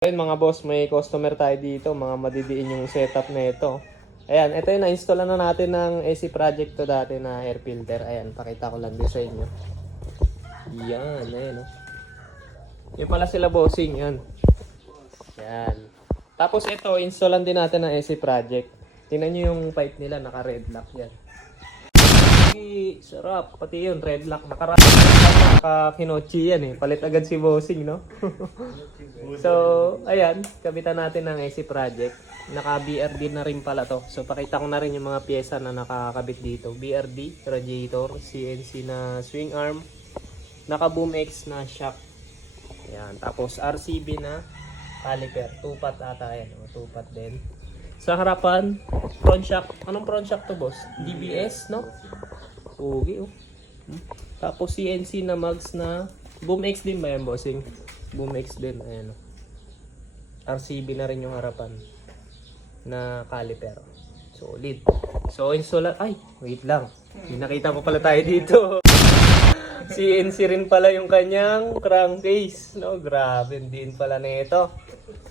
Ayun mga boss, may customer tayo dito, mga madidiin yung setup na ito. Ayan, ito yung na-install na natin ng AC Project to dati na air filter. Ayan, pakita ko lang din sa inyo. Yan, ayan o. Yung pala sila bossing, yan. Yan. Tapos ito, installan din natin ng AC Project. Tingnan nyo yung pipe nila, naka-red lock yan. Sarap, pati yun, red lock. Naka-kinochi yan eh. Palit agad si bossing, no? So, ayan, kabitan natin ng AC Project. Naka-BRD na rin pala to. So, pakita ko na rin yung mga pyesa na nakakabit dito. BRD, radiator, CNC na swing arm, naka-boom X na shock. Ayan, tapos RCB na caliper. 2-pot ata yan. 2-pot din. Sa harapan, front shock. Anong front shock to, boss? DBS, no? Okay, oh. Tapos CNC na mags na boom X din ba yan, bossing? Boom X din, ayan. RCB na rin yung harapan na caliper. Solid. So, install. Ay, wait lang. May nakita ko pala tayo dito. CNC rin pala yung kanyang crankcase. No, grabe din pala nito.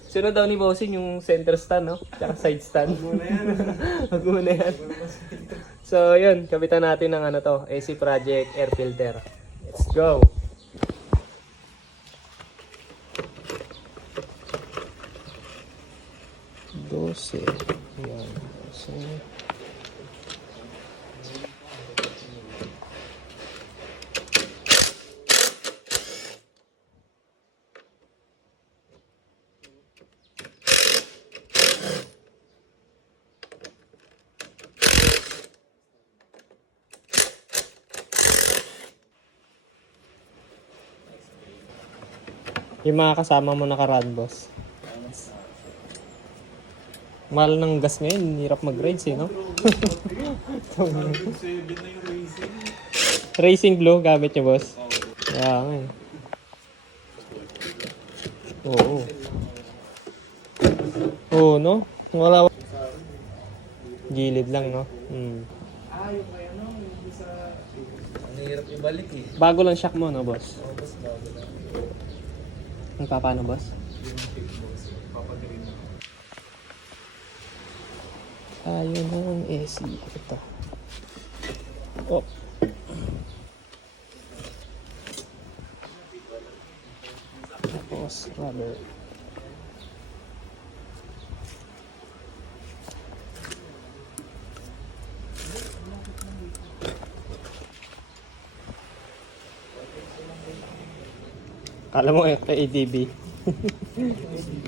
Sunod daw ni bossing yung center stand, no? Tsaka side stand. Wag muna yan. So, yun. Kabitan natin ng ano to, AC Project air filter. Let's go. Dose. Ayan. So, yung mga kasama mo nakaraan, boss. Mahal ng gas ngayon, hirap mag-rides eh, no? Racing blue gamit niyo, boss? Kaya nga eh. Oo. Oo, no? Wala. Gilid lang, no? Hmm. Yung kaya no, yung sa... Ang hirap ibalik eh. Bago lang shock mo, no, boss? Oo, boss, bago lang. Paano, boss? Yung tip boss, papagaling na. Ayun ang AC. Ito. Oh. Tapos, rubber. Kala mo ito ADB.